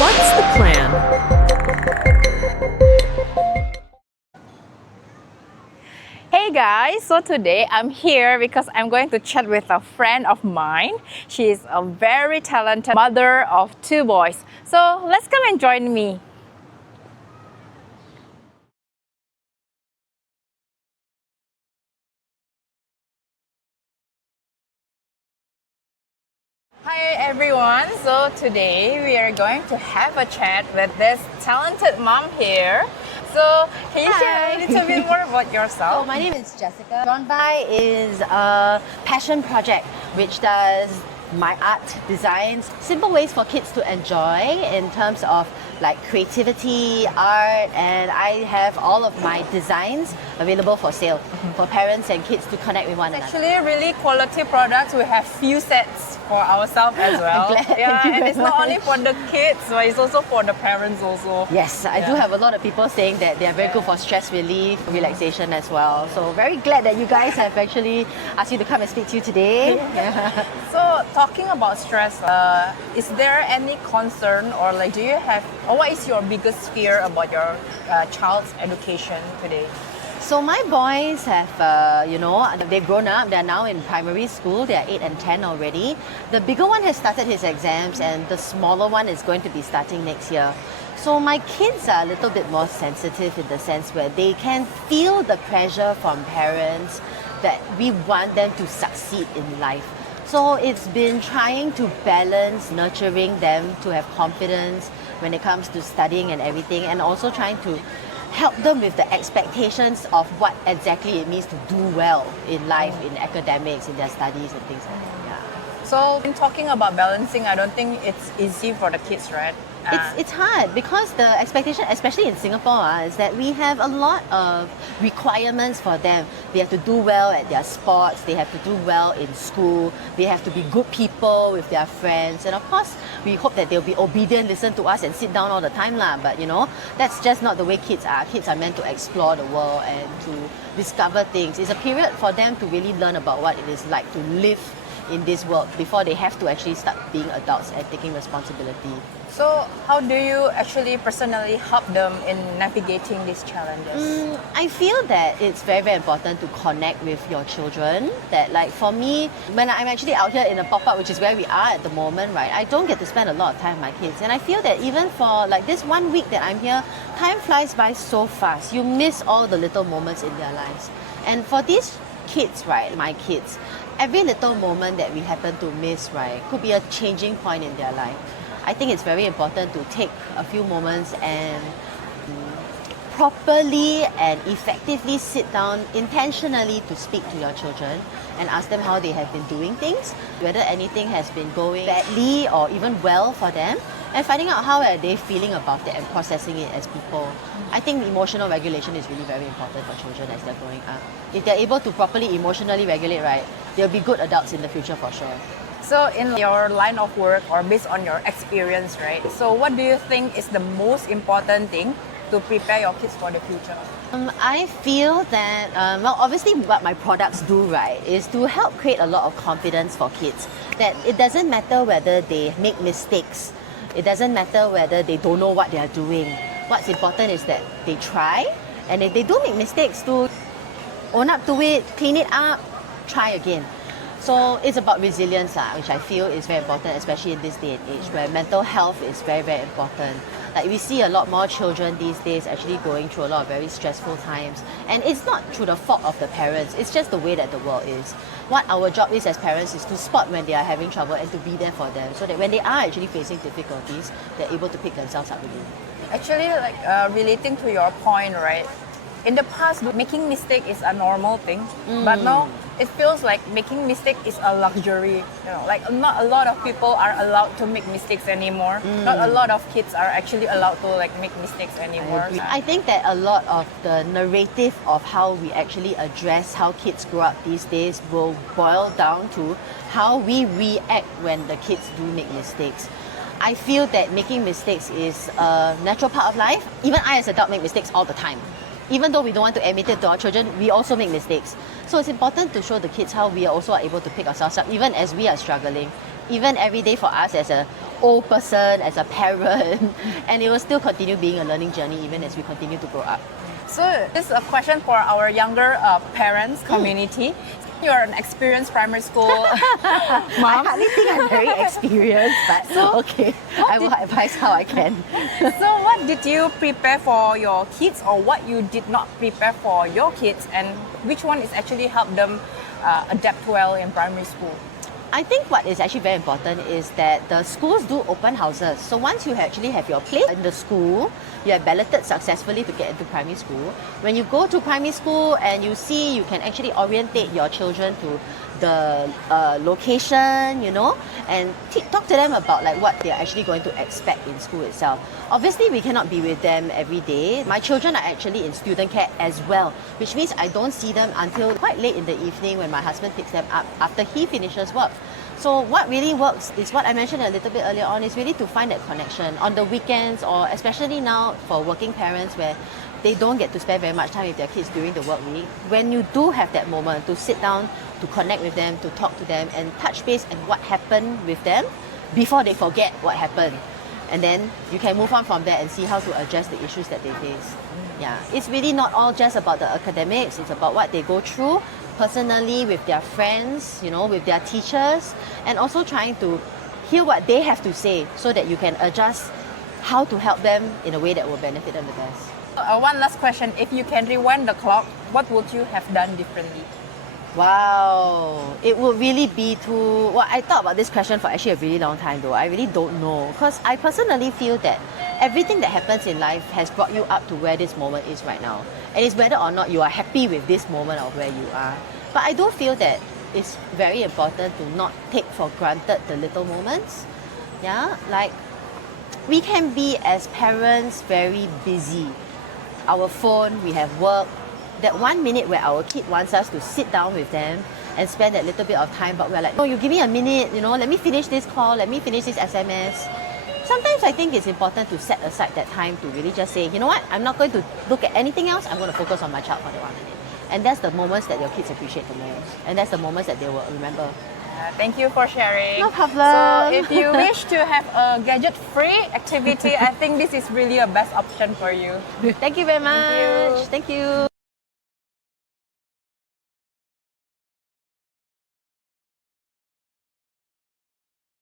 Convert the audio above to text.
What's the plan? Hey guys, so today I'm here because I'm going to chat with a friend of mine. She is a very talented mother of 2 boys. So let's come and join me. Hi everyone, so today we are going to have a chat with this talented mom here. So can you share a little bit more about So yourself? my name is Jessica. Drawn by is a passion project which does my art designs, simple ways for kids to enjoy in terms of like creativity, art, and I have all of my designs available for sale for parents and kids to connect with one another. Actually, really quality products. We have few sets for ourselves as well. glad. Thank Yeah, you and very it's not much. only for the kids, but it's also for the parents also. Yes, I do have a lot of people saying that they are very good for stress relief, relaxation as well. So very glad that you guys have actually asked me to come and speak to you today. So talking about stress, is there any concern or like do you have, or what is your biggest fear about your child's education today? So my boys have, they've grown up. They're now in primary school. They're 8 and 10 already. The bigger one has started his exams, and the smaller one is going to be starting next year. So my kids are a little bit more sensitive in the sense where they can feel the pressure from parents that we want them to succeed in life. So it's been trying to balance nurturing them to have confidence when it comes to studying and everything, and also trying to help them with the expectations of what exactly it means to do well in life, in academics, in their studies and things like that. Yeah. So in talking about balancing, I don't think it's easy for the kids, right? It's hard because the expectation, especially in Singapore, is that we have a lot of requirements for them. They have to do well at their sports, they have to do well in school, they have to be good people with their friends, and of course, we hope that they'll be obedient, listen to us, and sit down all the time lah. But that's just not the way kids are. Kids are meant to explore the world and to discover things. It's a period for them to really learn about what it is like to live in this world before they have to actually start being adults and taking responsibility. So how do you actually personally help them in navigating these challenges? I feel that it's very, very important to connect with your children. That like for me, when I'm actually out here in a pop-up, which is where we are at the moment, right, I don't get to spend a lot of time with my kids. And I feel that even for like this 1 week that I'm here, time flies by so fast. You miss all the little moments in their lives. And for these kids, right, my kids, every little moment that we happen to miss, right, could be a changing point in their life. I think it's very important to take a few moments and properly and effectively sit down intentionally to speak to your children and ask them how they have been doing things, whether anything has been going badly or even well for them, and finding out how are they feeling about it and processing it as people. I think emotional regulation is really very important for children as they're growing up. If they're able to properly emotionally regulate, right, they'll be good adults in the future for sure. So in your line of work or based on your experience, right? So what do you think is the most important thing to prepare your kids for the future? I feel that, obviously what my products do, right, is to help create a lot of confidence for kids. That it doesn't matter whether they make mistakes. It doesn't matter whether they don't know what they are doing. What's important is that they try, and if they do make mistakes, to own up to it, clean it up, try again. So it's about resilience, which I feel is very important, especially in this day and age where mental health is very, very important. Like we see a lot more children these days actually going through a lot of very stressful times. And it's not through the fault of the parents, it's just the way that the world is. What our job is as parents is to spot when they are having trouble and to be there for them so that when they are actually facing difficulties, they're able to pick themselves up again. Actually, like relating to your point, right? In the past, making mistake is a normal thing, but now it feels like making mistake is a luxury. Like not a lot of people are allowed to make mistakes anymore. Not a lot of kids are actually allowed to like make mistakes anymore. I think that a lot of the narrative of how we actually address how kids grow up these days will boil down to how we react when the kids do make mistakes. I feel that making mistakes is a natural part of life. Even I as an adult make mistakes all the time. Even though we don't want to admit it to our children, we also make mistakes. So it's important to show the kids how we are also able to pick ourselves up, even as we are struggling. Even every day for us as a old person, as a parent, and it will still continue being a learning journey even as we continue to grow up. So this is a question for our younger parents community. You're an experienced primary school I mom. hardly think I'm very experienced, but okay, I will advise how I can. So what did you prepare for your kids, or what you did not prepare for your kids, and which one is actually helped them adapt well in primary school? I think what is actually very important is that the schools do open houses. So once you actually have your place in the school, you have balloted successfully to get into primary school. When you go to primary school and you see you can actually orientate your children to the location, you know, and talk to them about like what they're actually going to expect in school itself. Obviously, we cannot be with them every day. My children are actually in student care as well, which means I don't see them until quite late in the evening when my husband picks them up after he finishes work. So what really works is what I mentioned a little bit earlier on, is really to find that connection on the weekends, or especially now for working parents where they don't get to spend very much time with their kids during the work week. When you do have that moment to sit down, to connect with them, to talk to them and touch base and what happened with them before they forget what happened. And then you can move on from there and see how to address the issues that they face. Yeah, it's really not all just about the academics, it's about what they go through personally with their friends, you know, with their teachers, and also trying to hear what they have to say so that you can adjust how to help them in a way that will benefit them the best. One last question. If you can rewind the clock, what would you have done differently? Wow, it would really be to, well, I thought about this question for actually a really long time though. I really don't know, because I personally feel that everything that happens in life has brought you up to where this moment is right now. And it's whether or not you are happy with this moment of where you are. But I do feel that it's very important to not take for granted the little moments. Yeah, like we can be as parents very busy. Our phone, we have work. That 1 minute where our kid wants us to sit down with them and spend that little bit of time, but we're like, no, you give me a minute, you know, let me finish this call, let me finish this SMS. Sometimes I think it's important to set aside that time to really just say, you know what, I'm not going to look at anything else, I'm going to focus on my child for that 1 minute. And that's the moments that your kids appreciate the most. And that's the moments that they will remember. Thank you for sharing. No problem. So if you wish to have a gadget-free activity, I think this is really a best option for you. Thank you very much. you. Thank you.